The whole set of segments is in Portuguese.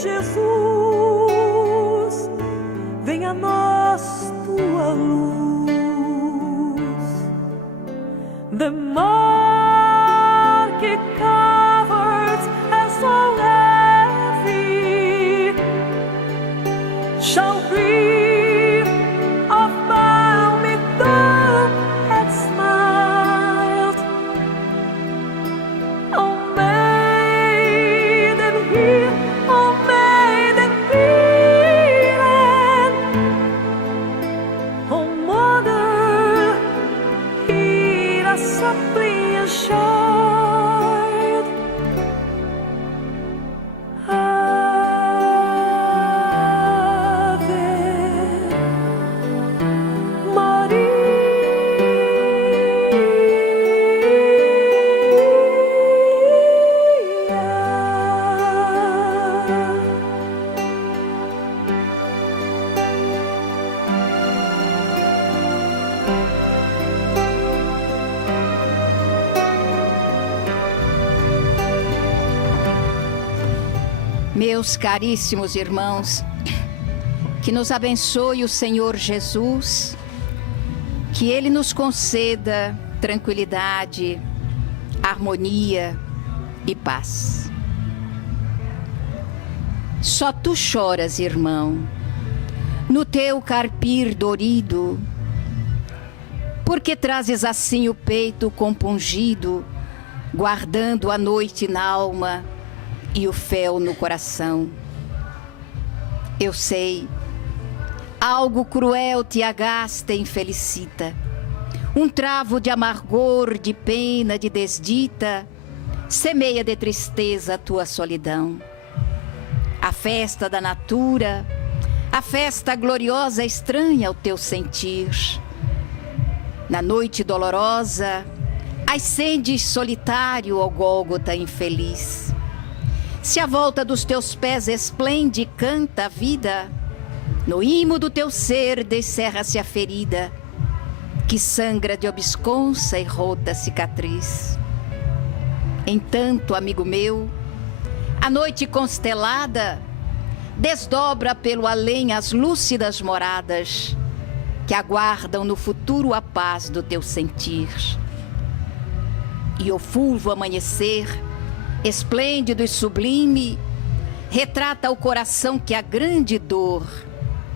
Jesus, venha a nós tua luz. The mark it covers and so heavy shall breathe of balmy dawn had smiled. Oh maiden hear, oh maiden hear, oh mother hear a suppliant child. Meus caríssimos irmãos, que nos abençoe o Senhor Jesus, que Ele nos conceda tranquilidade, harmonia e paz. Só tu choras, irmão, no teu carpir dorido, porque trazes assim o peito compungido, guardando a noite na alma e o fel no coração. Eu sei, algo cruel te agasta e infelicita, um travo de amargor, de pena, de desdita, semeia de tristeza a tua solidão. A festa da natura, a festa gloriosa estranha ao teu sentir. Na noite dolorosa, ascendes solitário ao Gólgota infeliz. Se a volta dos teus pés esplende e canta a vida, no imo do teu ser descerra-se a ferida, que sangra de obsconsa e rota cicatriz. Entanto, amigo meu, a noite constelada desdobra pelo além as lúcidas moradas, que aguardam no futuro a paz do teu sentir. E o fulvo amanhecer, esplêndido e sublime, retrata o coração que a grande dor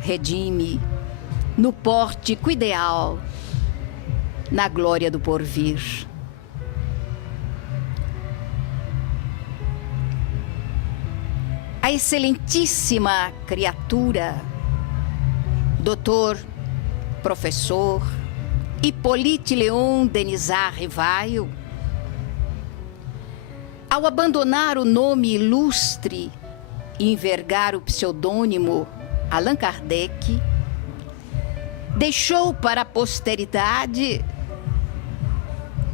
redime, no pórtico ideal, na glória do porvir. A excelentíssima criatura, doutor, professor Hippolyte Léon Denisard Rivail, ao abandonar o nome ilustre e envergar o pseudônimo Allan Kardec, deixou para a posteridade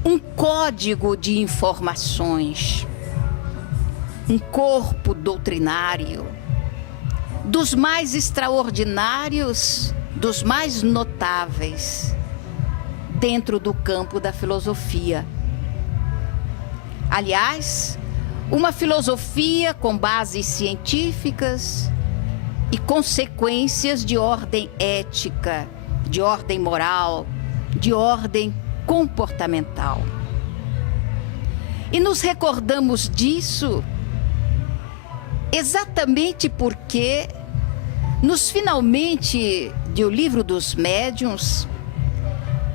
um código de informações, um corpo doutrinário, dos mais extraordinários, dos mais notáveis, dentro do campo da filosofia. Aliás, uma filosofia com bases científicas e consequências de ordem ética, de ordem moral, de ordem comportamental. E nos recordamos disso exatamente porque, nos finalmente do Livro dos Médiuns,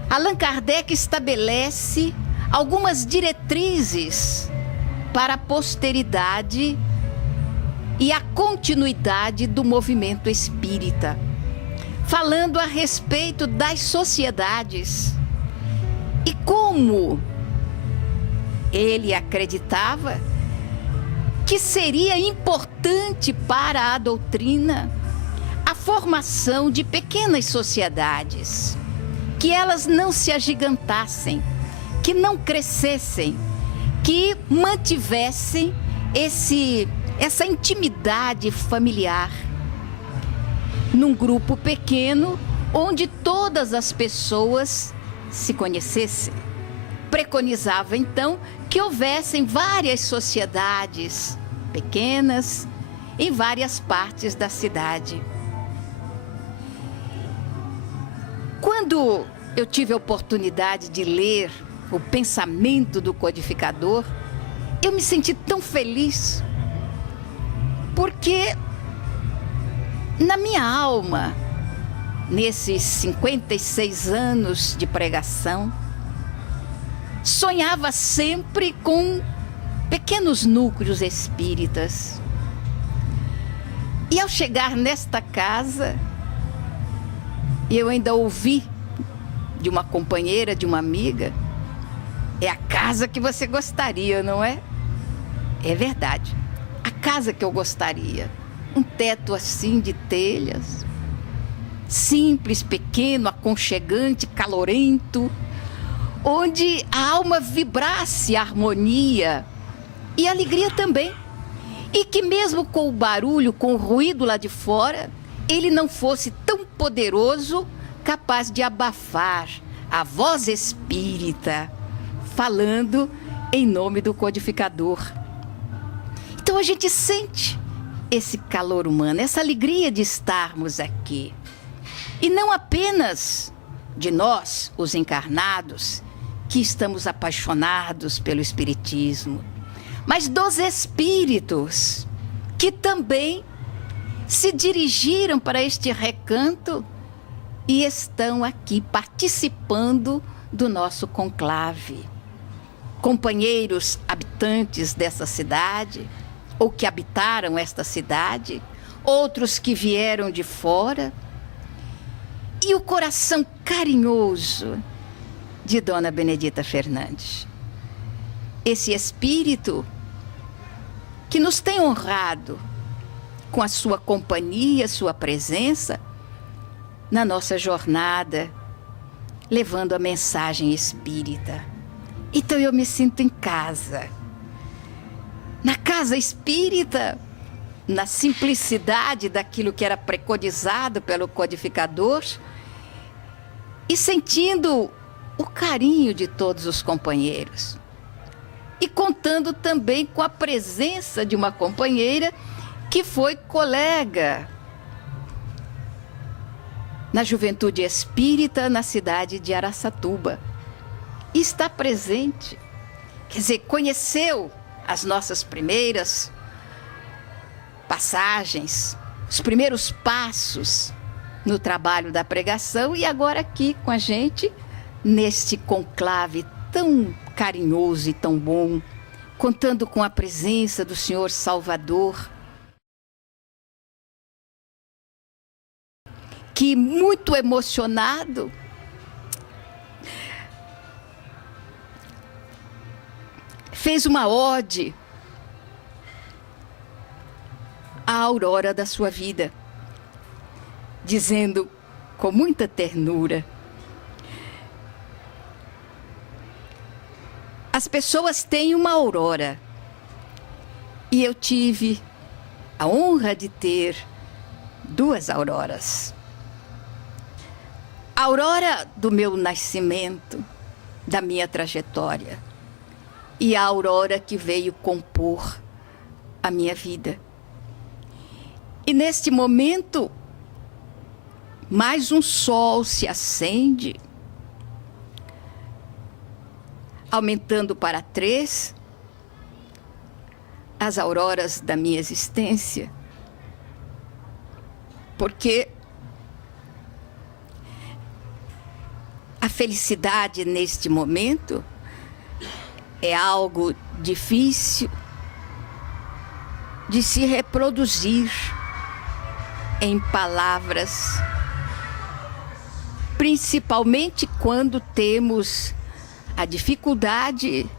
Allan Kardec estabelece algumas diretrizes para a posteridade e a continuidade do movimento espírita, falando a respeito das sociedades e como ele acreditava que seria importante para a doutrina a formação de pequenas sociedades, que elas não se agigantassem, que não crescessem, que mantivessem essa intimidade familiar num grupo pequeno onde todas as pessoas se conhecessem. Preconizava então que houvessem várias sociedades pequenas em várias partes da cidade. Quando eu tive a oportunidade de ler o pensamento do codificador, eu me senti tão feliz, porque na minha alma, nesses 56 anos de pregação, sonhava sempre com pequenos núcleos espíritas. E ao chegar nesta casa, eu ainda ouvi de uma companheira, de uma amiga: é a casa que você gostaria, não é? É verdade, a casa que eu gostaria. Um teto assim de telhas, simples, pequeno, aconchegante, calorento, onde a alma vibrasse harmonia e alegria também. E que mesmo com o barulho, com o ruído lá de fora, ele não fosse tão poderoso, capaz de abafar a voz espírita, falando em nome do codificador. Então a gente sente esse calor humano, essa alegria de estarmos aqui. E não apenas de nós, os encarnados, que estamos apaixonados pelo Espiritismo, mas dos espíritos que também se dirigiram para este recanto e estão aqui participando do nosso conclave. Companheiros habitantes dessa cidade, ou que habitaram esta cidade, outros que vieram de fora, e o coração carinhoso de Dona Benedita Fernandes. Esse espírito que nos tem honrado com a sua companhia, sua presença na nossa jornada, levando a mensagem espírita. Então eu me sinto em casa, na casa espírita, na simplicidade daquilo que era preconizado pelo codificador e sentindo o carinho de todos os companheiros. E contando também com a presença de uma companheira que foi colega na Juventude Espírita na cidade de Araçatuba. E está presente, quer dizer, conheceu as nossas primeiras passagens, os primeiros passos no trabalho da pregação e agora aqui com a gente, neste conclave tão carinhoso e tão bom, contando com a presença do Senhor Salvador, que muito emocionado fez uma ode à aurora da sua vida, dizendo com muita ternura: as pessoas têm uma aurora e eu tive a honra de ter duas auroras. A aurora do meu nascimento, da minha trajetória, e a aurora que veio compor a minha vida. E neste momento, mais um sol se acende, aumentando para 3 as auroras da minha existência. Porque a felicidade neste momento é algo difícil de se reproduzir em palavras, principalmente quando temos a dificuldade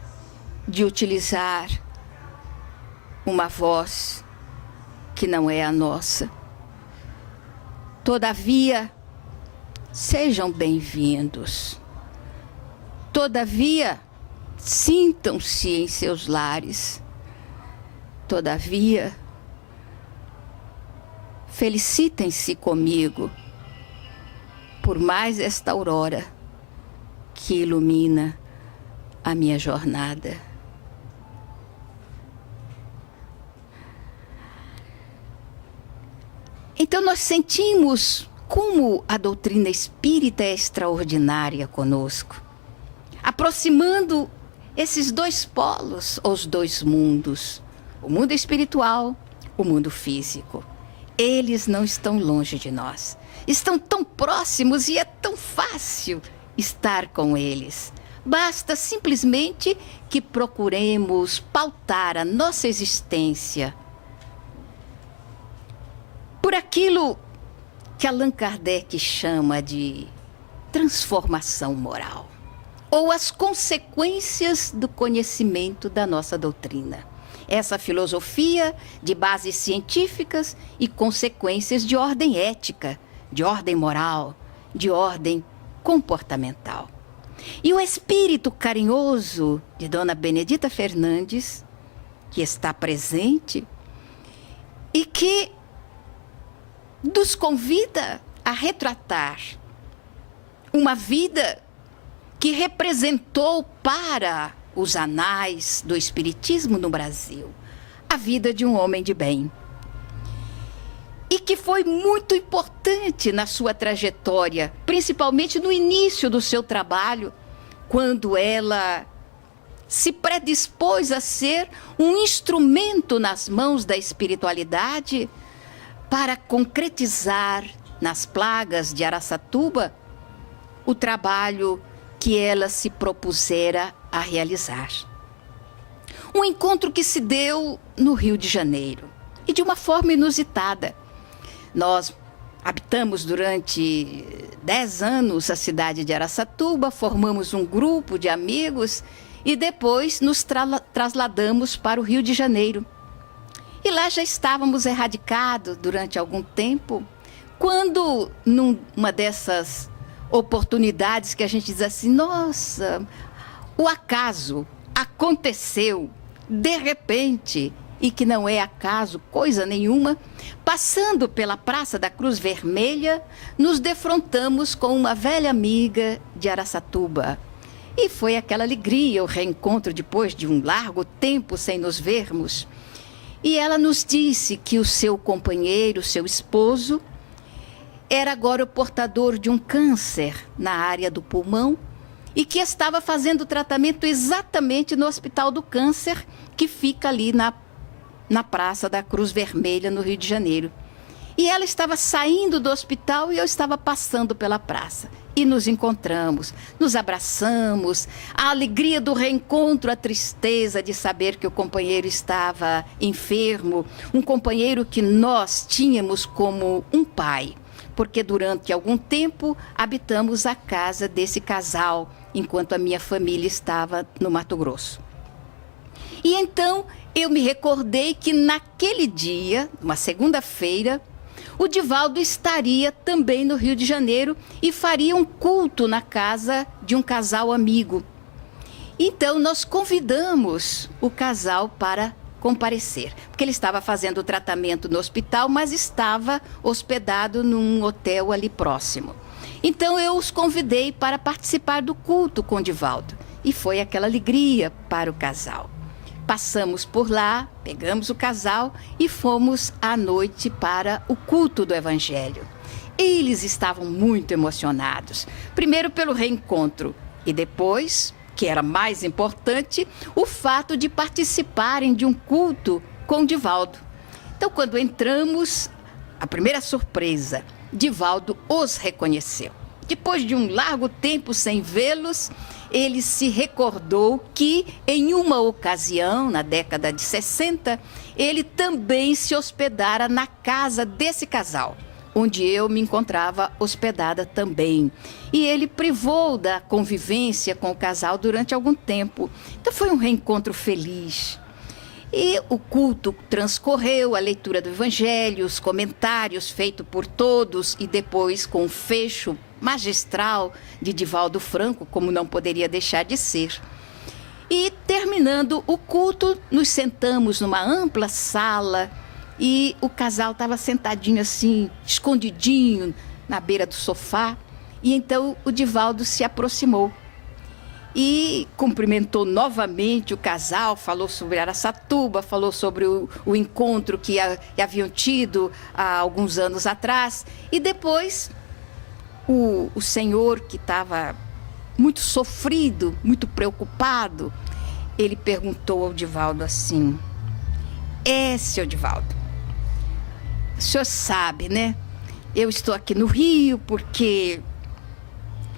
de utilizar uma voz que não é a nossa. Todavia, sejam bem-vindos. Todavia, sintam-se em seus lares. Todavia, felicitem-se comigo por mais esta aurora que ilumina a minha jornada. Então nós sentimos como a doutrina espírita é extraordinária conosco, aproximando esses dois polos, os dois mundos, o mundo espiritual, o mundo físico. Eles não estão longe de nós, estão tão próximos e é tão fácil estar com eles. Basta simplesmente que procuremos pautar a nossa existência por aquilo que Allan Kardec chama de transformação moral, ou as consequências do conhecimento da nossa doutrina. Essa filosofia de bases científicas e consequências de ordem ética, de ordem moral, de ordem comportamental. E o espírito carinhoso de Dona Benedita Fernandes, que está presente e que nos convida a retratar uma vida que representou para os anais do espiritismo no Brasil a vida de um homem de bem. E que foi muito importante na sua trajetória, principalmente no início do seu trabalho, quando ela se predispôs a ser um instrumento nas mãos da espiritualidade para concretizar nas plagas de Araçatuba o trabalho que ela se propusera a realizar. Um encontro que se deu no Rio de Janeiro e de uma forma inusitada. Nós habitamos durante 10 anos a cidade de Araçatuba, formamos um grupo de amigos e depois nos trasladamos para o Rio de Janeiro. E lá já estávamos erradicados durante algum tempo, quando numa dessas oportunidades que a gente diz assim, nossa, o acaso aconteceu de repente, e que não é acaso coisa nenhuma, passando pela Praça da Cruz Vermelha, nos defrontamos com uma velha amiga de Araçatuba. E foi aquela alegria, o reencontro depois de um largo tempo sem nos vermos. E ela nos disse que o seu companheiro, seu esposo, era agora o portador de um câncer na área do pulmão e que estava fazendo tratamento exatamente no Hospital do Câncer, que fica ali na Praça da Cruz Vermelha, no Rio de Janeiro. E ela estava saindo do hospital e eu estava passando pela praça. E nos encontramos, nos abraçamos, a alegria do reencontro, a tristeza de saber que o companheiro estava enfermo, um companheiro que nós tínhamos como um pai, porque durante algum tempo habitamos a casa desse casal, enquanto a minha família estava no Mato Grosso. E então eu me recordei que naquele dia, uma segunda-feira, o Divaldo estaria também no Rio de Janeiro e faria um culto na casa de um casal amigo. Então nós convidamos o casal para comparecer, porque ele estava fazendo o tratamento no hospital, mas estava hospedado num hotel ali próximo. Então eu os convidei para participar do culto com o Divaldo e foi aquela alegria para o casal. Passamos por lá, pegamos o casal e fomos à noite para o culto do Evangelho. Eles estavam muito emocionados, primeiro pelo reencontro e depois, que era mais importante, o fato de participarem de um culto com Divaldo. Então, quando entramos, a primeira surpresa, Divaldo os reconheceu. Depois de um largo tempo sem vê-los, ele se recordou que, em uma ocasião, na década de 60, ele também se hospedara na casa desse casal, onde eu me encontrava hospedada também. E ele privou da convivência com o casal durante algum tempo. Então foi um reencontro feliz. E o culto transcorreu, a leitura do Evangelho, os comentários feitos por todos e depois com o fecho magistral de Divaldo Franco, como não poderia deixar de ser. E terminando o culto, nos sentamos numa ampla sala e o casal estava sentadinho assim, escondidinho na beira do sofá. E então o Divaldo se aproximou e cumprimentou novamente o casal, falou sobre Araçatuba, falou sobre o encontro que haviam tido há alguns anos atrás. E depois, o senhor, que estava muito sofrido, muito preocupado, ele perguntou ao Divaldo assim: seu Divaldo, o senhor sabe, né? Eu estou aqui no Rio porque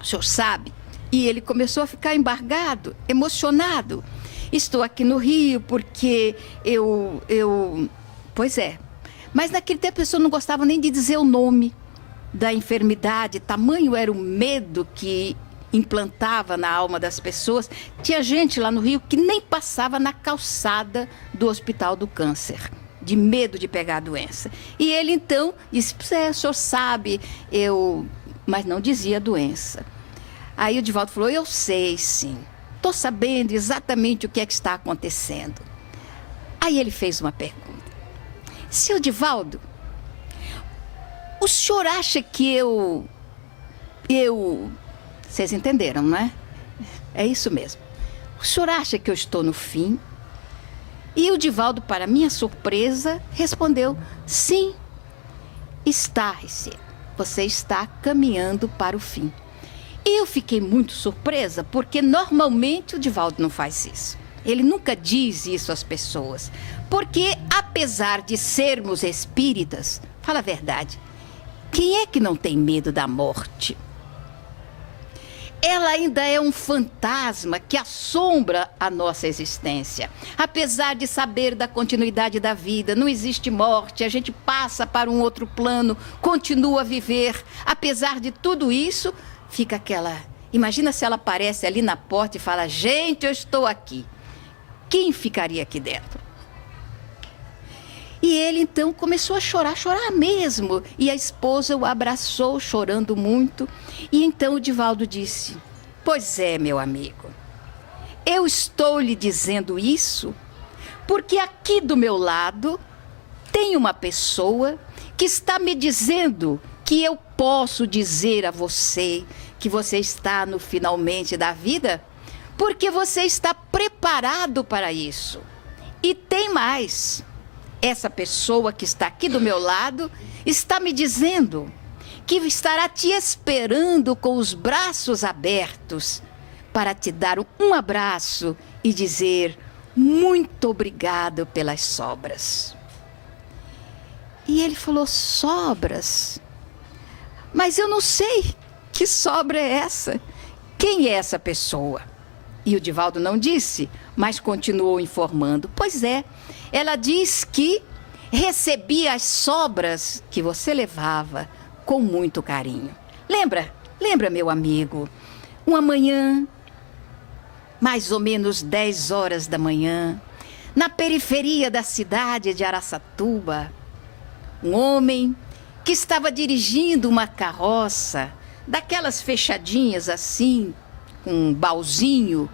o senhor sabe. E ele começou a ficar embargado, emocionado. Estou aqui no Rio porque Pois é. Mas naquele tempo a pessoa não gostava nem de dizer o nome da enfermidade. Tamanho era o medo que implantava na alma das pessoas. Tinha gente lá no Rio que nem passava na calçada do Hospital do Câncer, de medo de pegar a doença. E ele então disse: o senhor sabe, mas não dizia a doença. Aí o Divaldo falou: eu sei, sim. Estou sabendo exatamente o que é que está acontecendo. Aí ele fez uma pergunta: seu Divaldo, o senhor acha que Vocês entenderam, não é? É isso mesmo. O senhor acha que eu estou no fim? E o Divaldo, para minha surpresa, respondeu: sim, está, Ricê. Você está caminhando para o fim. E eu fiquei muito surpresa, porque normalmente o Divaldo não faz isso. Ele nunca diz isso às pessoas. Porque, apesar de sermos espíritas, fala a verdade, quem é que não tem medo da morte? Ela ainda é um fantasma que assombra a nossa existência. Apesar de saber da continuidade da vida, não existe morte, a gente passa para um outro plano, continua a viver. Apesar de tudo isso, fica aquela... Imagina se ela aparece ali na porta e fala: gente, eu estou aqui. Quem ficaria aqui dentro? E ele então começou a chorar mesmo. E a esposa o abraçou, chorando muito. E então o Divaldo disse: pois é, meu amigo, eu estou lhe dizendo isso porque aqui do meu lado tem uma pessoa que está me dizendo que eu posso dizer a você que você está no finalmente da vida, porque você está preparado para isso. E tem mais. Essa pessoa que está aqui do meu lado está me dizendo que estará te esperando com os braços abertos para te dar um abraço e dizer: muito obrigado pelas sobras. E ele falou: sobras? Mas eu não sei que sobra é essa. Quem é essa pessoa? E o Divaldo não disse, mas continuou informando: pois é, ela diz que recebia as sobras que você levava com muito carinho. Lembra, meu amigo, uma manhã, mais ou menos 10 horas da manhã, na periferia da cidade de Araçatuba, um homem que estava dirigindo uma carroça, daquelas fechadinhas assim, com um baúzinho,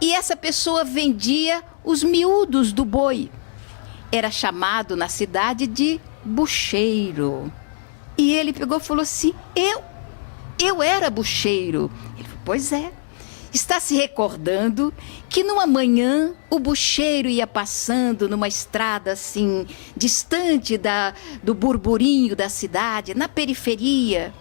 e essa pessoa vendia os miúdos do boi. Era chamado na cidade de bucheiro. E ele pegou e falou assim: eu era bucheiro. Ele falou: pois é. Está se recordando que numa manhã o bucheiro ia passando numa estrada assim, distante do burburinho da cidade, na periferia.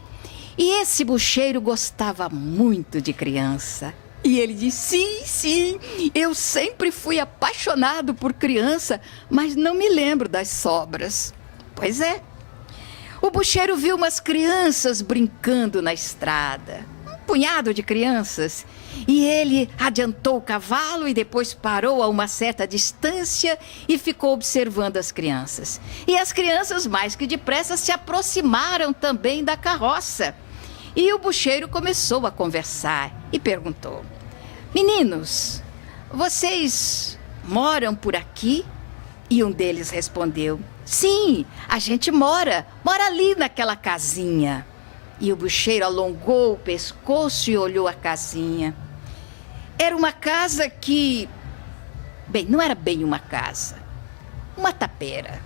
E esse bucheiro gostava muito de criança. E ele disse: sim, eu sempre fui apaixonado por criança, mas não me lembro das sobras. Pois é. O bucheiro viu umas crianças brincando na estrada. Um punhado de crianças. E ele adiantou o cavalo e depois parou a uma certa distância e ficou observando as crianças. E as crianças, mais que depressa, se aproximaram também da carroça. E o bucheiro começou a conversar e perguntou: meninos, vocês moram por aqui? E um deles respondeu: sim, a gente mora ali naquela casinha. E o bucheiro alongou o pescoço e olhou a casinha. Era uma casa que... Bem, não era bem uma casa. Uma tapera.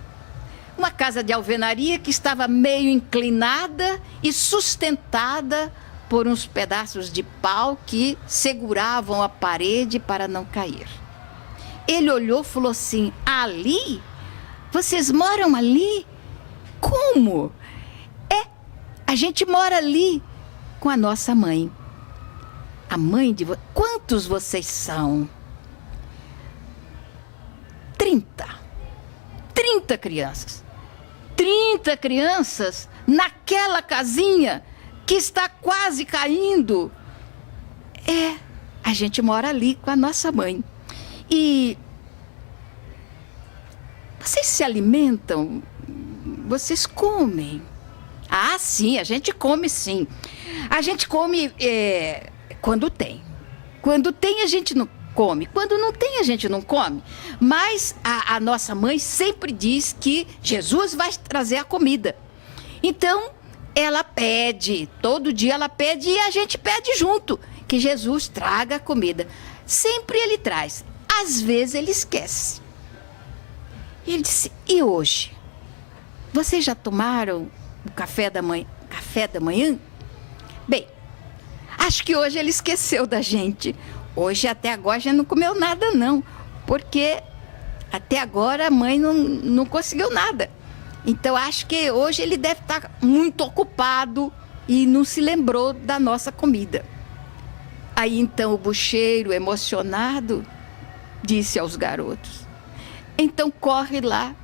Uma casa de alvenaria que estava meio inclinada e sustentada por uns pedaços de pau que seguravam a parede para não cair. Ele olhou e falou assim: ali? Vocês moram ali? Como? A gente mora ali com a nossa mãe. A mãe de vocês. Quantos vocês são? 30. 30 crianças. 30 crianças naquela casinha que está quase caindo. A gente mora ali com a nossa mãe. E vocês se alimentam? Vocês comem? Ah, sim, a gente come sim. A gente come quando tem. Quando tem, a gente não come. Quando não tem, a gente não come. Mas a nossa mãe sempre diz que Jesus vai trazer a comida. Então, ela pede, todo dia ela pede e a gente pede junto, que Jesus traga a comida. Sempre ele traz. Às vezes ele esquece. E ele disse: e hoje? Vocês já tomaram o café da manhã? Bem, acho que hoje ele esqueceu da gente. Hoje, até agora, a gente não comeu nada, não. Porque até agora a mãe não conseguiu nada. Então, acho que hoje ele deve estar muito ocupado e não se lembrou da nossa comida. Aí, então, o bucheiro, emocionado, disse aos garotos: então, corre lá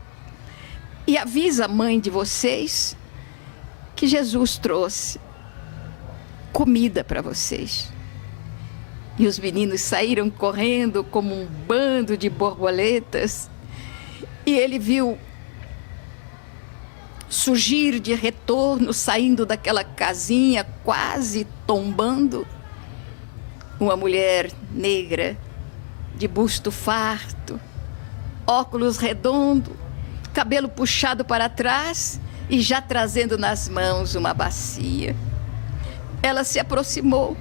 e avisa a mãe de vocês que Jesus trouxe comida para vocês. E os meninos saíram correndo como um bando de borboletas. E ele viu surgir de retorno, saindo daquela casinha, quase tombando, uma mulher negra, de busto farto, óculos redondos, cabelo puxado para trás e já trazendo nas mãos uma bacia. Ela se aproximou.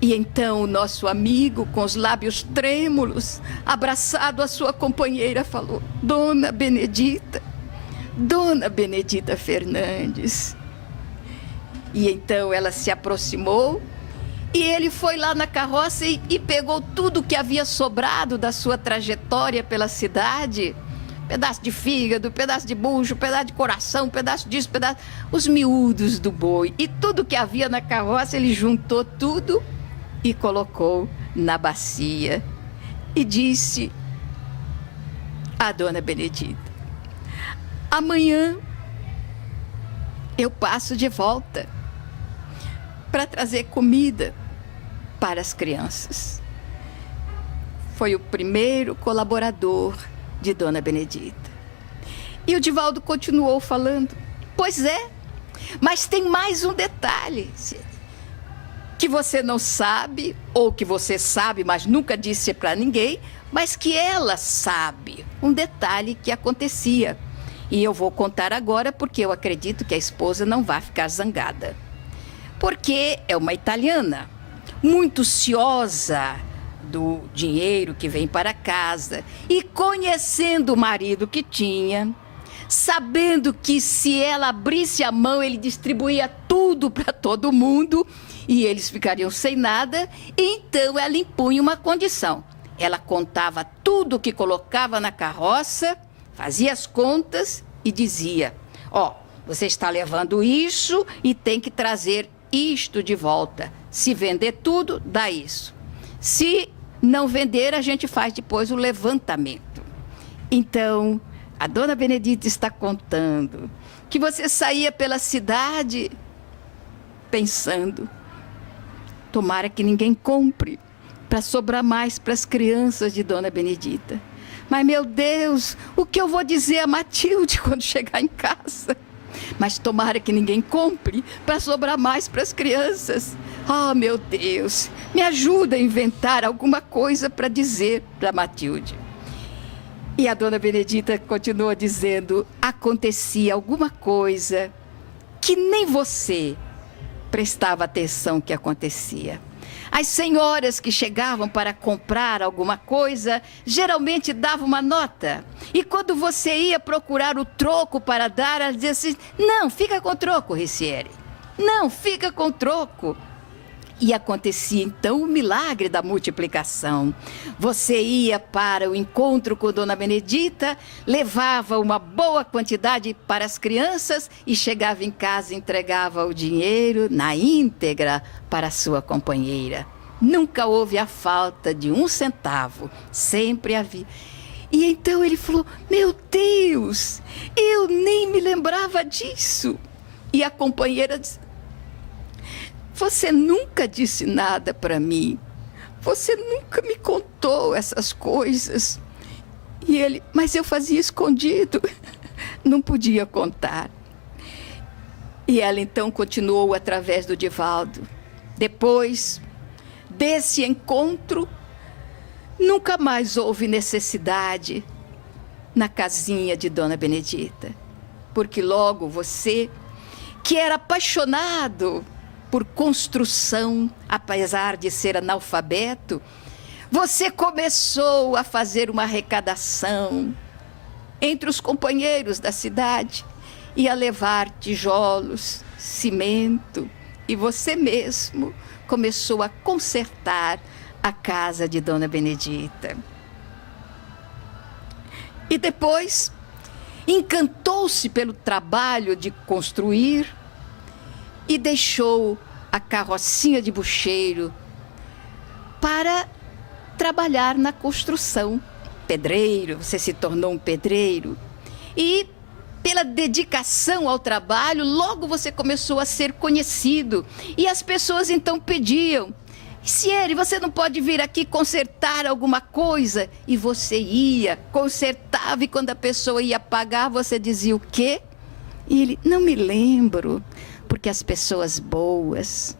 E então o nosso amigo, com os lábios trêmulos, abraçado à sua companheira, falou: Dona Benedita Fernandes. E então ela se aproximou e ele foi lá na carroça e pegou tudo que havia sobrado da sua trajetória pela cidade. Pedaço de fígado, pedaço de bucho, pedaço de coração, pedaço disso, pedaço... os miúdos do boi. E tudo que havia na carroça, ele juntou tudo e colocou na bacia. E disse à Dona Benedita: amanhã eu passo de volta para trazer comida para as crianças. Foi o primeiro colaborador de Dona Benedita. E o Divaldo continuou falando: pois é, mas tem mais um detalhe que você não sabe, ou que você sabe, mas nunca disse para ninguém, mas que ela sabe. Um detalhe que acontecia. E eu vou contar agora porque eu acredito que a esposa não vai ficar zangada. Porque é uma italiana, muito ciosa do dinheiro que vem para casa, e conhecendo o marido que tinha, sabendo que se ela abrisse a mão, ele distribuía tudo para todo mundo e eles ficariam sem nada, então ela impunha uma condição. Ela contava tudo que colocava na carroça, fazia as contas e dizia: ó, você está levando isso e tem que trazer isto de volta. Se vender tudo, dá isso. Se não vender, a gente faz depois o levantamento. Então, a Dona Benedita está contando que você saía pela cidade pensando: tomara que ninguém compre, para sobrar mais para as crianças de Dona Benedita. Mas, meu Deus, o que eu vou dizer a Matilde quando chegar em casa? Mas tomara que ninguém compre, para sobrar mais para as crianças. Oh, meu Deus, me ajuda a inventar alguma coisa para dizer para Matilde. E a Dona Benedita continua dizendo: acontecia alguma coisa que nem você prestava atenção que acontecia. As senhoras que chegavam para comprar alguma coisa, geralmente davam uma nota. E quando você ia procurar o troco para dar, ela dizia assim: não, fica com o troco, Ricieri. Não, fica com o troco. E acontecia então o milagre da multiplicação. Você ia para o encontro com Dona Benedita, levava uma boa quantidade para as crianças e chegava em casa e entregava o dinheiro na íntegra para a sua companheira. Nunca houve a falta de um centavo, sempre havia. E então ele falou: meu Deus, eu nem me lembrava disso. E a companheira disse: você nunca disse nada para mim. Você nunca me contou essas coisas. E ele: mas eu fazia escondido. Não podia contar. E ela então continuou através do Divaldo. Depois desse encontro, nunca mais houve necessidade na casinha de Dona Benedita. Porque logo você, que era apaixonado por construção, apesar de ser analfabeto, você começou a fazer uma arrecadação entre os companheiros da cidade e a levar tijolos, cimento, e você mesmo começou a consertar a casa de Dona Benedita. E depois encantou-se pelo trabalho de construir e deixou a carrocinha de bucheiro para trabalhar na construção. Pedreiro, você se tornou um pedreiro. E pela dedicação ao trabalho, logo você começou a ser conhecido. E as pessoas então pediam: Sieri, você não pode vir aqui consertar alguma coisa? E você ia, consertava, e quando a pessoa ia pagar, você dizia o quê? E ele: não me lembro. Porque as pessoas boas,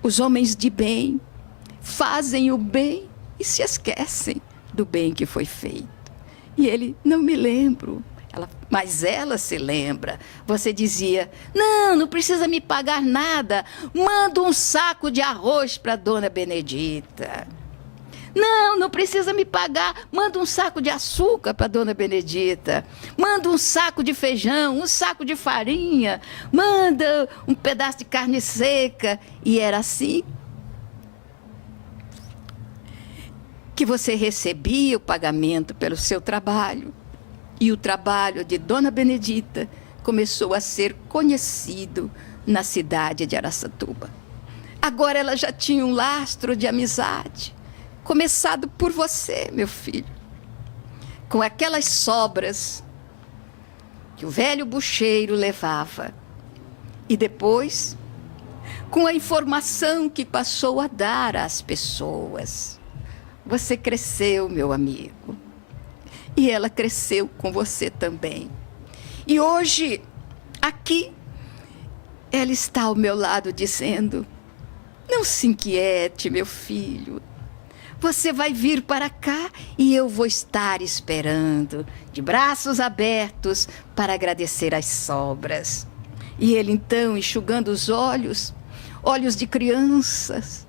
os homens de bem, fazem o bem e se esquecem do bem que foi feito. E ele: não me lembro. Mas ela se lembra. Você dizia: não precisa me pagar nada. Manda um saco de arroz para Dona Benedita. Não precisa me pagar. Manda um saco de açúcar para Dona Benedita. Manda um saco de feijão, um saco de farinha. Manda um pedaço de carne seca. E era assim que você recebia o pagamento pelo seu trabalho. E o trabalho de Dona Benedita começou a ser conhecido na cidade de Araçatuba. Agora ela já tinha um lastro de amizade, começado por você, meu filho. Com aquelas sobras que o velho bucheiro levava. E depois, com a informação que passou a dar às pessoas. Você cresceu, meu amigo. E ela cresceu com você também. E hoje, aqui, ela está ao meu lado dizendo: não se inquiete, meu filho. Você vai vir para cá e eu vou estar esperando, de braços abertos, para agradecer as sobras. E ele então, enxugando os olhos, olhos de crianças,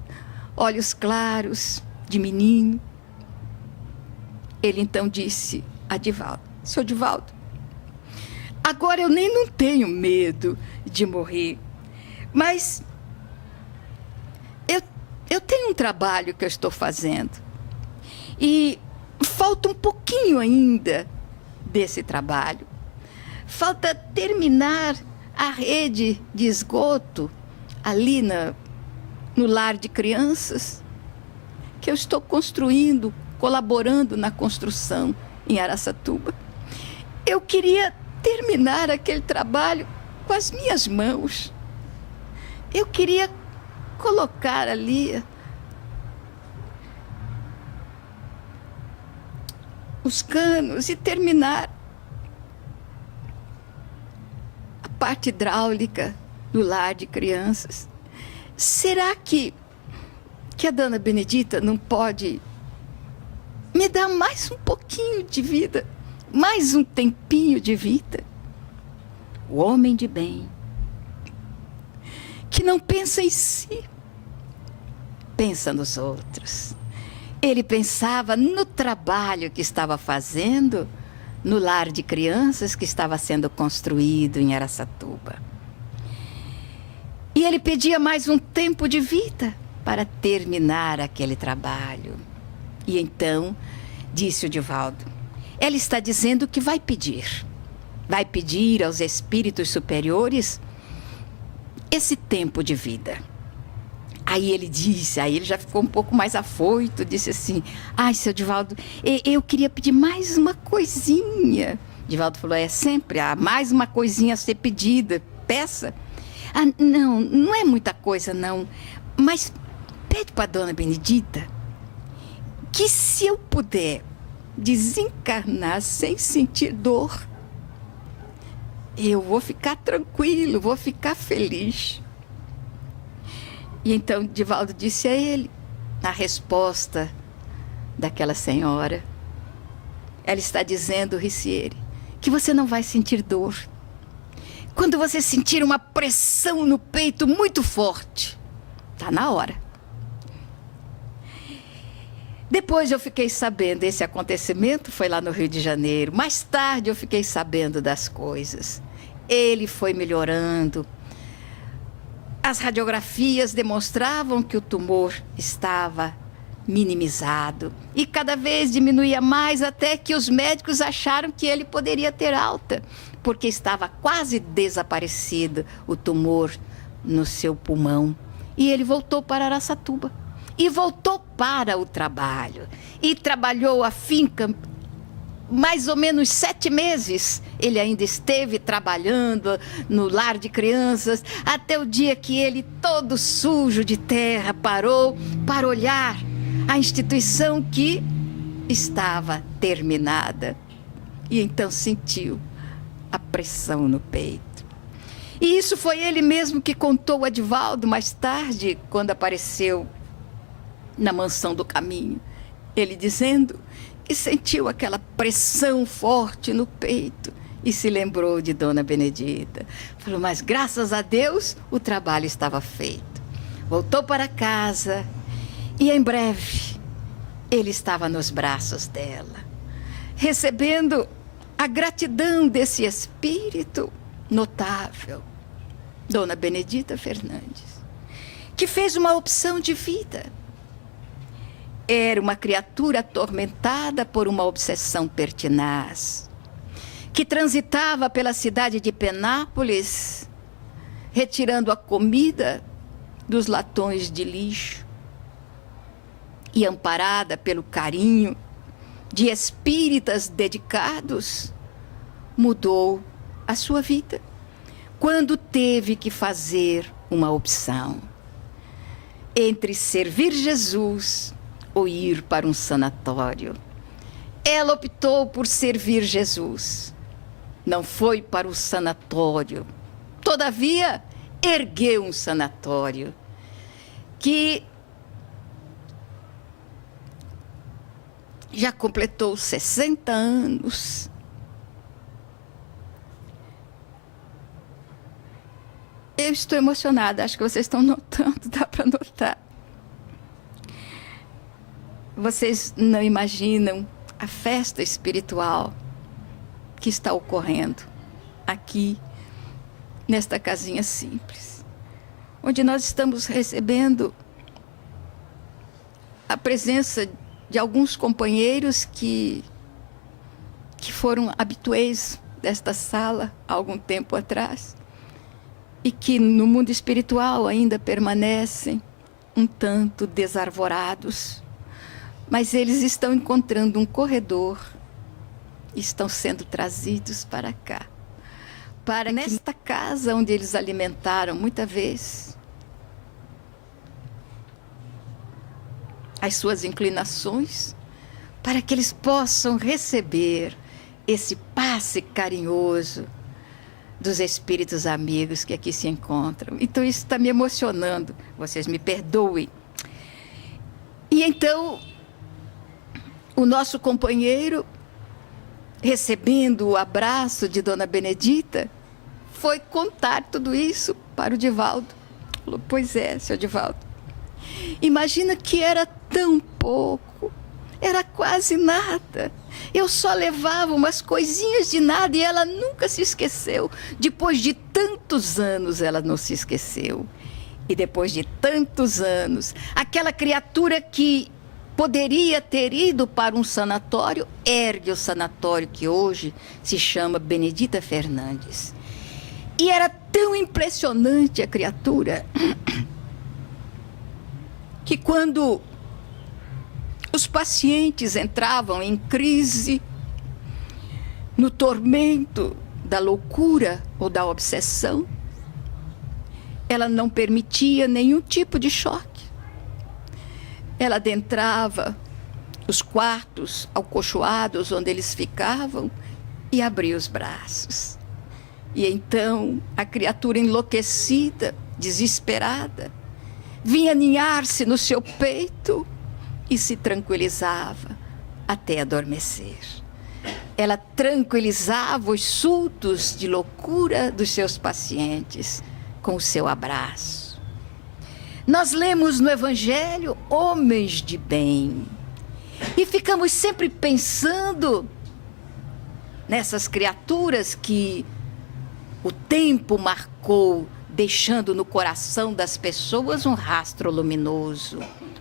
olhos claros de menino, ele então disse a Divaldo: seu Divaldo, agora eu nem não tenho medo de morrer, mas eu tenho um trabalho que eu estou fazendo e falta um pouquinho ainda desse trabalho. Falta terminar a rede de esgoto ali no lar de crianças que eu estou construindo, colaborando na construção em Araçatuba. Eu queria terminar aquele trabalho com as minhas mãos. Eu queria colocar ali os canos e terminar a parte hidráulica do lar de crianças. Será que a Dona Benedita não pode me dar mais um pouquinho de vida, mais um tempinho de vida? O homem de bem, que não pensa em si, pensa nos outros. Ele pensava no trabalho que estava fazendo no lar de crianças que estava sendo construído em Araçatuba. E ele pedia mais um tempo de vida para terminar aquele trabalho. E então, disse o Divaldo, ela está dizendo que vai pedir. Vai pedir aos espíritos superiores esse tempo de vida. Aí ele já ficou um pouco mais afoito, disse assim, ai, seu Divaldo, eu queria pedir mais uma coisinha. Divaldo falou, é sempre, há mais uma coisinha a ser pedida, peça. Ah, não é muita coisa não, mas pede para a dona Benedita que se eu puder desencarnar sem sentir dor, eu vou ficar tranquilo, vou ficar feliz. E então Divaldo disse a ele, na resposta daquela senhora, ela está dizendo, Ricieri, que você não vai sentir dor. Quando você sentir uma pressão no peito muito forte, está na hora. Depois eu fiquei sabendo, esse acontecimento foi lá no Rio de Janeiro. Mais tarde eu fiquei sabendo das coisas. Ele foi melhorando. As radiografias demonstravam que o tumor estava minimizado. E cada vez diminuía mais, até que os médicos acharam que ele poderia ter alta, porque estava quase desaparecido o tumor no seu pulmão. E ele voltou para Araçatuba. E voltou para o trabalho. E trabalhou afinca mais ou menos 7 meses. Ele ainda esteve trabalhando no lar de crianças, até o dia que ele, todo sujo de terra, parou para olhar a instituição que estava terminada. E então sentiu a pressão no peito. E isso foi ele mesmo que contou a Divaldo mais tarde, quando apareceu na Mansão do Caminho, ele dizendo que sentiu aquela pressão forte no peito e se lembrou de Dona Benedita. Falou, mas graças a Deus o trabalho estava feito. Voltou para casa e em breve ele estava nos braços dela, recebendo a gratidão desse espírito notável, Dona Benedita Fernandes, que fez uma opção de vida. Era uma criatura atormentada por uma obsessão pertinaz, que transitava pela cidade de Penápolis, retirando a comida dos latões de lixo, e amparada pelo carinho de espíritas dedicados, mudou a sua vida, quando teve que fazer uma opção entre servir Jesus ou ir para um sanatório. Ela optou por servir Jesus. Não foi para o sanatório. Todavia, ergueu um sanatório que já completou 60 anos. Eu estou emocionada, acho que vocês estão notando, dá para notar. Vocês não imaginam a festa espiritual que está ocorrendo aqui, nesta casinha simples, onde nós estamos recebendo a presença de alguns companheiros que foram habituês desta sala há algum tempo atrás e que no mundo espiritual ainda permanecem um tanto desarvorados. Mas eles estão encontrando um corredor e estão sendo trazidos para cá. Para nesta casa onde eles alimentaram muita vez as suas inclinações, para que eles possam receber esse passe carinhoso dos espíritos amigos que aqui se encontram. Então isso está me emocionando, vocês me perdoem. E então o nosso companheiro, recebendo o abraço de Dona Benedita, foi contar tudo isso para o Divaldo. Falou, pois é, seu Divaldo, imagina que era tão pouco, era quase nada. Eu só levava umas coisinhas de nada e ela nunca se esqueceu. Depois de tantos anos, ela não se esqueceu. E depois de tantos anos, aquela criatura que poderia ter ido para um sanatório, ergue o sanatório que hoje se chama Benedita Fernandes. E era tão impressionante a criatura que quando os pacientes entravam em crise, no tormento da loucura ou da obsessão, ela não permitia nenhum tipo de choque. Ela adentrava os quartos acolchoados onde eles ficavam e abria os braços. E então a criatura enlouquecida, desesperada, vinha aninhar-se no seu peito e se tranquilizava até adormecer. Ela tranquilizava os surtos de loucura dos seus pacientes com o seu abraço. Nós lemos no Evangelho homens de bem e ficamos sempre pensando nessas criaturas que o tempo marcou, deixando no coração das pessoas um rastro luminoso.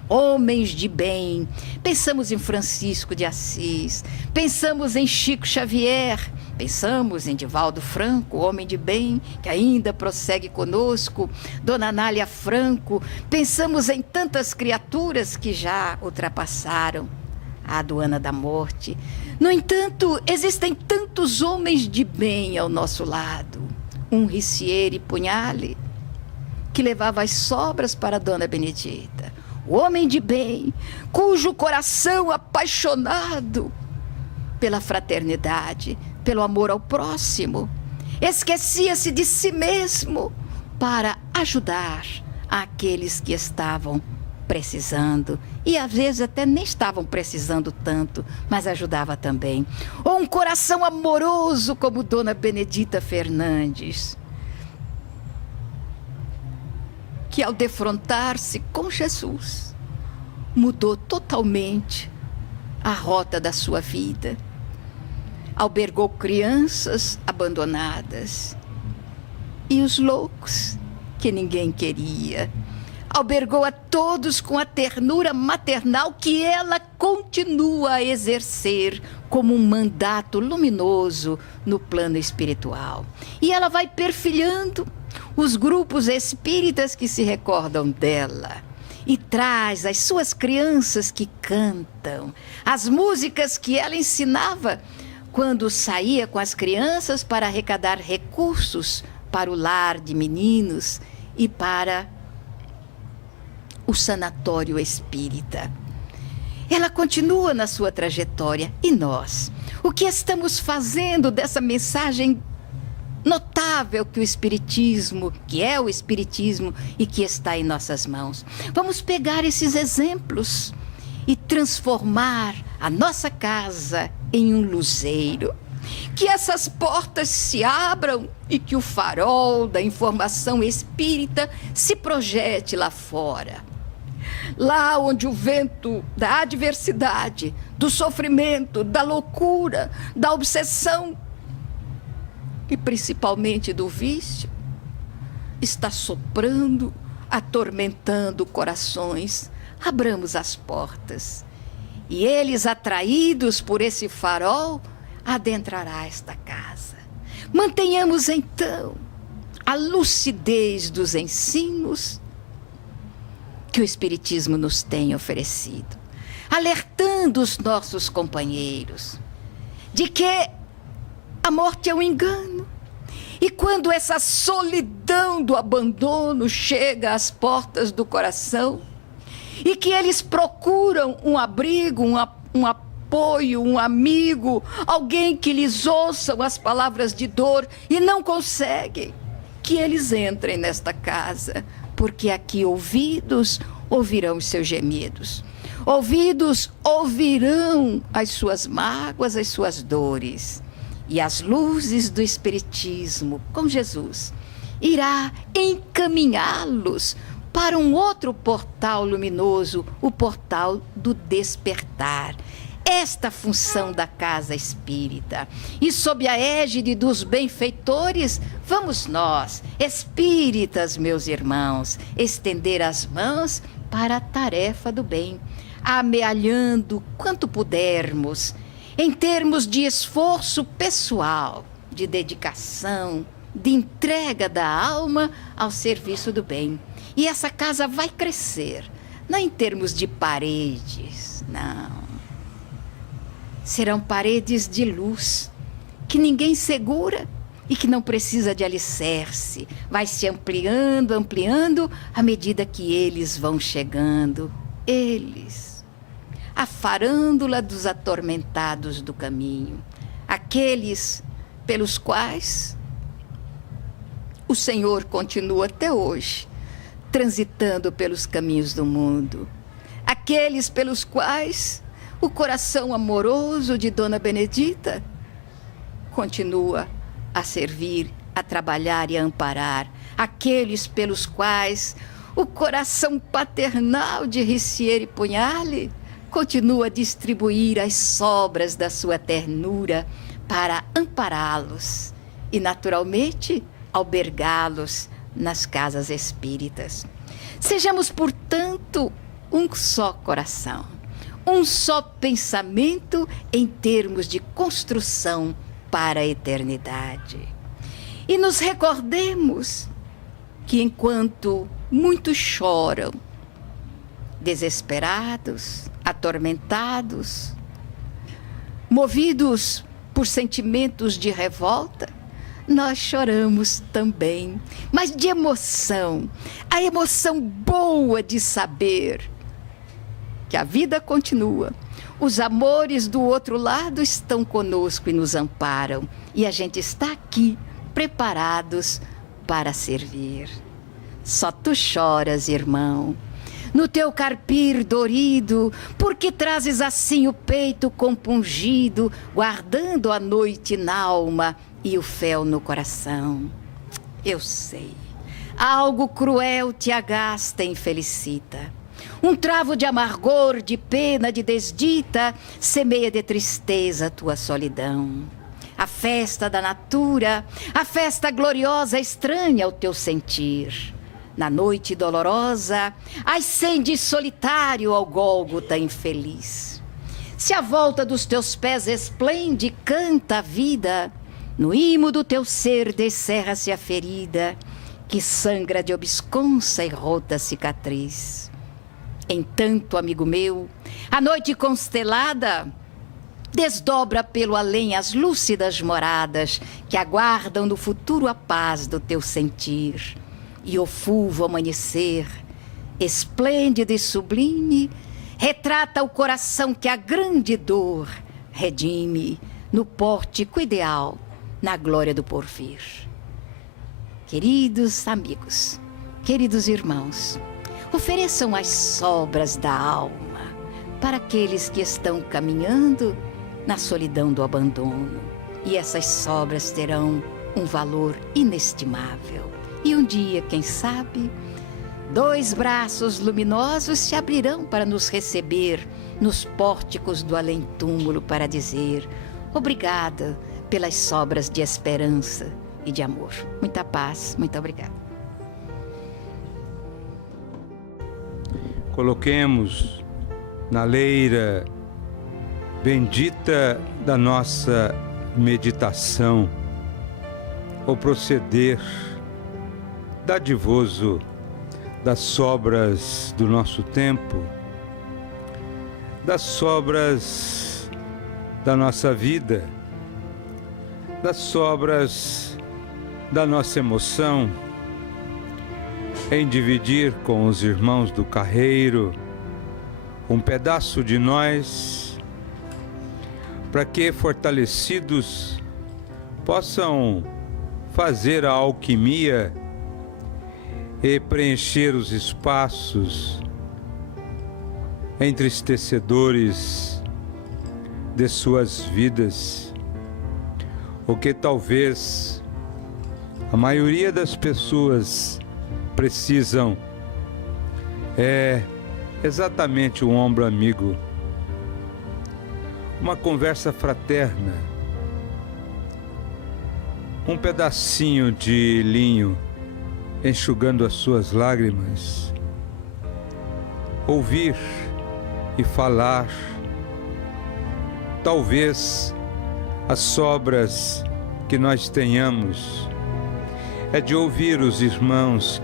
Homens de bem. Pensamos em Francisco de Assis, pensamos em Chico Xavier, pensamos em Divaldo Franco, homem de bem, que ainda prossegue conosco, Dona Anália Franco, pensamos em tantas criaturas que já ultrapassaram a aduana da morte. No entanto, existem tantos homens de bem ao nosso lado. Um Ricieri Pugnale, que levava as sobras para Dona Benedita. O homem de bem, cujo coração apaixonado pela fraternidade, pelo amor ao próximo, esquecia-se de si mesmo para ajudar aqueles que estavam precisando. E às vezes até nem estavam precisando tanto, mas ajudava também. Ou um coração amoroso como Dona Benedita Fernandes, que ao defrontar-se com Jesus, mudou totalmente a rota da sua vida. Albergou crianças abandonadas e os loucos que ninguém queria. Albergou a todos com a ternura maternal que ela continua a exercer como um mandato luminoso no plano espiritual. E ela vai perfilhando os grupos espíritas que se recordam dela e traz as suas crianças que cantam, as músicas que ela ensinava quando saía com as crianças para arrecadar recursos para o lar de meninos e para o sanatório espírita. Ela continua na sua trajetória. E nós? O que estamos fazendo dessa mensagem notável que o Espiritismo, que é o Espiritismo e que está em nossas mãos? Vamos pegar esses exemplos e transformar a nossa casa em um luzeiro. Que essas portas se abram e que o farol da informação espírita se projete lá fora. Lá onde o vento da adversidade, do sofrimento, da loucura, da obsessão e principalmente do vício está soprando, atormentando corações, abramos as portas e eles, atraídos por esse farol, adentrará esta casa. Mantenhamos então a lucidez dos ensinos que o Espiritismo nos tem oferecido, alertando os nossos companheiros de que a morte é um engano. E quando essa solidão do abandono chega às portas do coração e que eles procuram um abrigo, um apoio, um amigo, alguém que lhes ouçam as palavras de dor e não conseguem, que eles entrem nesta casa, porque aqui ouvidos ouvirão os seus gemidos. Ouvidos ouvirão as suas mágoas, as suas dores. E as luzes do Espiritismo com Jesus irá encaminhá-los para um outro portal luminoso, o portal do despertar. Esta função da casa espírita. E sob a égide dos benfeitores, vamos nós, espíritas, meus irmãos, estender as mãos para a tarefa do bem, amealhando quanto pudermos, em termos de esforço pessoal, de dedicação, de entrega da alma ao serviço do bem. E essa casa vai crescer, não em termos de paredes, não. Serão paredes de luz, que ninguém segura e que não precisa de alicerce. Vai se ampliando, ampliando, à medida que eles vão chegando. Eles, a farândula dos atormentados do caminho. Aqueles pelos quais o Senhor continua até hoje, transitando pelos caminhos do mundo. Aqueles pelos quais o coração amoroso de Dona Benedita continua a servir, a trabalhar e a amparar. Aqueles pelos quais o coração paternal de Riciere Pugnale continua a distribuir as sobras da sua ternura para ampará-los e, naturalmente, albergá-los nas casas espíritas. Sejamos, portanto, um só coração, um só pensamento em termos de construção para a eternidade. E nos recordemos que enquanto muitos choram, desesperados, atormentados, movidos por sentimentos de revolta, nós choramos também, mas de emoção, a emoção boa de saber que a vida continua. Os amores do outro lado estão conosco e nos amparam. E a gente está aqui, preparados para servir. Só tu choras, irmão, no teu carpir dorido, porque trazes assim o peito compungido, guardando a noite n'alma e o fel no coração. Eu sei, algo cruel te agasta e infelicita. Um travo de amargor, de pena, de desdita, semeia de tristeza a tua solidão. A festa da natura, a festa gloriosa estranha ao teu sentir. Na noite dolorosa, ascende solitário ao Gólgota infeliz. Se a volta dos teus pés esplende, canta a vida, no imo do teu ser descerra-se a ferida, que sangra de obsconsa e rota cicatriz. Entanto, amigo meu, a noite constelada desdobra pelo além as lúcidas moradas que aguardam no futuro a paz do teu sentir. E o fulvo amanhecer, esplêndido e sublime, retrata o coração que a grande dor redime no pórtico ideal, na glória do porvir. Queridos amigos, queridos irmãos, ofereçam as sobras da alma para aqueles que estão caminhando na solidão do abandono. E essas sobras terão um valor inestimável. E um dia, quem sabe, 2 braços luminosos se abrirão para nos receber nos pórticos do além-túmulo para dizer: obrigada pelas sobras de esperança e de amor. Muita paz, muito obrigada. Coloquemos na leira bendita da nossa meditação o proceder dadivoso das sobras do nosso tempo, das sobras da nossa vida, das sobras da nossa emoção, em dividir com os irmãos do carreiro um pedaço de nós, para que, fortalecidos, possam fazer a alquimia e preencher os espaços entristecedores de suas vidas, o que talvez a maioria das pessoas precisam é exatamente um ombro amigo, uma conversa fraterna, um pedacinho de linho enxugando as suas lágrimas, ouvir e falar, talvez as sobras que nós tenhamos é de ouvir os irmãos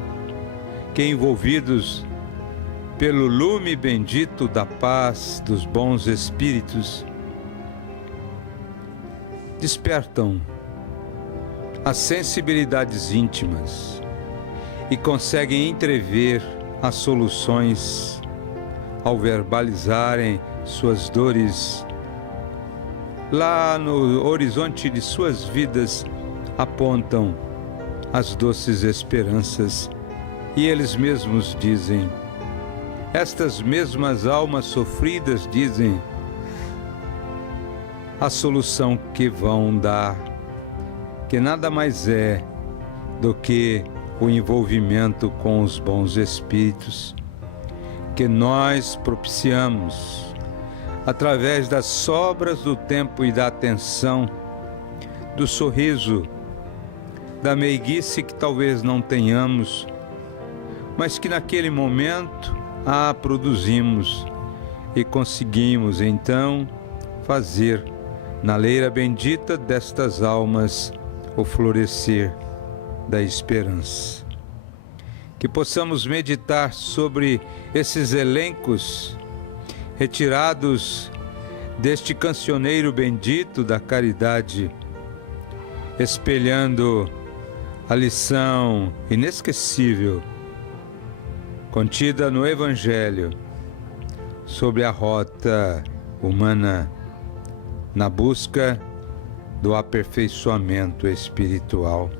que, envolvidos pelo lume bendito da paz dos bons espíritos, despertam as sensibilidades íntimas e conseguem entrever as soluções ao verbalizarem suas dores. Lá no horizonte de suas vidas apontam as doces esperanças e eles mesmos dizem, estas mesmas almas sofridas dizem a solução que vão dar, que nada mais é do que o envolvimento com os bons espíritos que nós propiciamos através das sobras do tempo e da atenção, do sorriso, da meiguice que talvez não tenhamos, mas que naquele momento a produzimos e conseguimos então fazer na leira bendita destas almas o florescer da esperança. Que possamos meditar sobre esses elencos retirados deste cancioneiro bendito da caridade, espelhando a lição inesquecível contida no Evangelho sobre a rota humana na busca do aperfeiçoamento espiritual.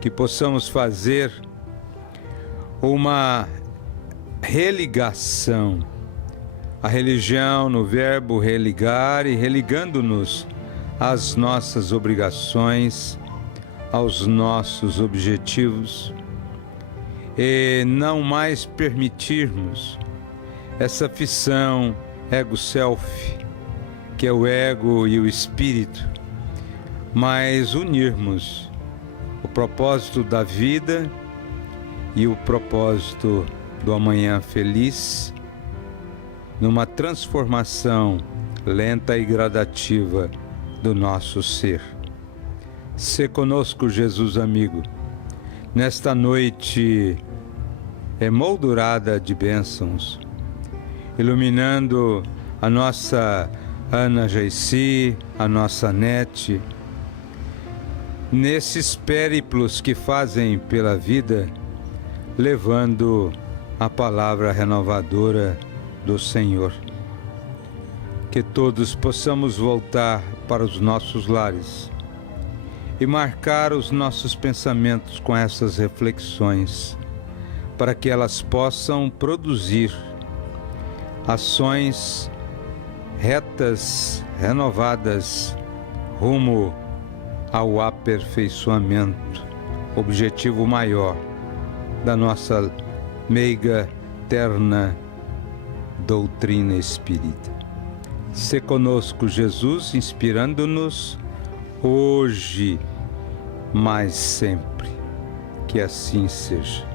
Que possamos fazer uma religação, a religião no verbo religar e religando-nos às nossas obrigações, aos nossos objetivos, e não mais permitirmos essa fissão ego-self, que é o ego e o espírito, mas unirmos o propósito da vida e o propósito do amanhã feliz numa transformação lenta e gradativa do nosso ser. Sê conosco, Jesus amigo, nesta noite emoldurada de bênçãos, iluminando a nossa Ana Jaici, a nossa Nete, nesses périplos que fazem pela vida, levando a palavra renovadora do Senhor. Que todos possamos voltar para os nossos lares e marcar os nossos pensamentos com essas reflexões, para que elas possam produzir ações retas, renovadas, rumo ao aperfeiçoamento, objetivo maior da nossa meiga, terna doutrina espírita. Sê conosco, Jesus, inspirando-nos hoje, mas sempre. Que assim seja.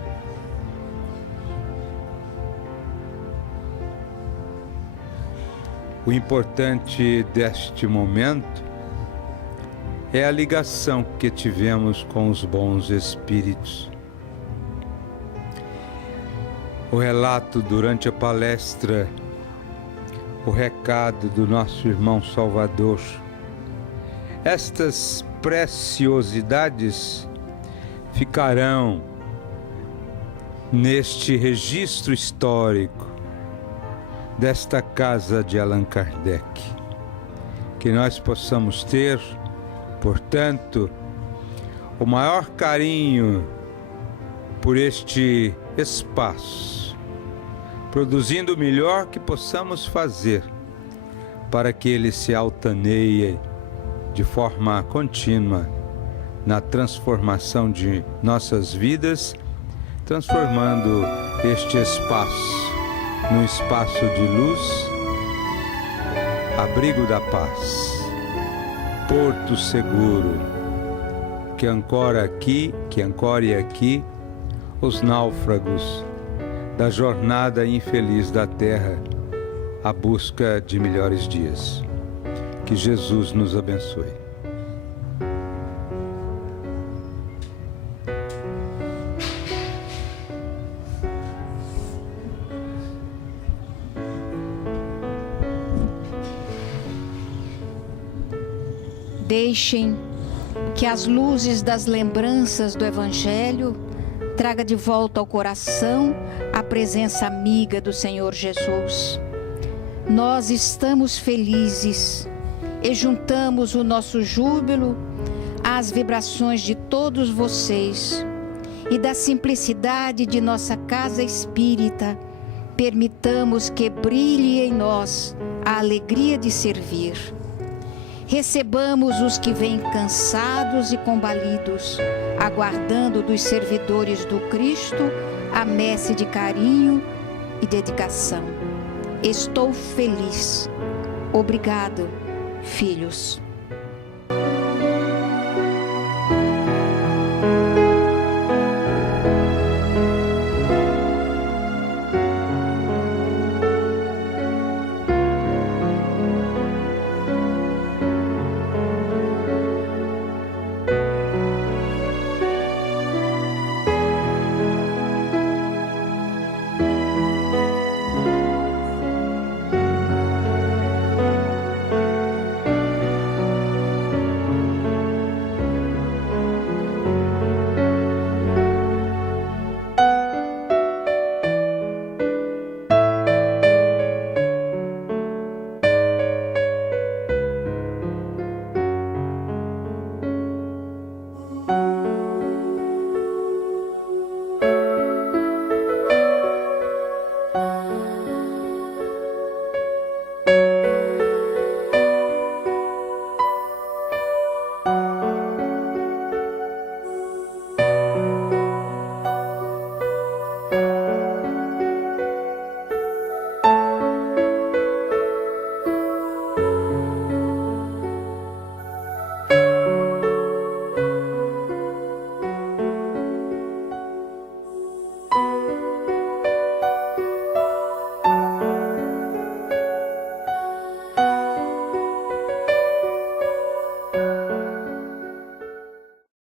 O importante deste momento é a ligação que tivemos com os bons espíritos. O relato durante a palestra, o recado do nosso irmão Salvador. Estas preciosidades ficarão neste registro histórico desta casa de Allan Kardec. Que nós possamos ter, portanto, o maior carinho por este espaço, produzindo o melhor que possamos fazer para que ele se altaneie de forma contínua na transformação de nossas vidas, transformando este espaço num espaço de luz, abrigo da paz, porto seguro, que ancore aqui os náufragos da jornada infeliz da terra à busca de melhores dias. Que Jesus nos abençoe. Deixem que as luzes das lembranças do Evangelho traga de volta ao coração a presença amiga do Senhor Jesus. Nós estamos felizes e juntamos o nosso júbilo às vibrações de todos vocês e da simplicidade de nossa casa espírita. Permitamos que brilhe em nós a alegria de servir. Recebamos os que vêm cansados e combalidos, aguardando dos servidores do Cristo a messe de carinho e dedicação. Estou feliz. Obrigado, filhos.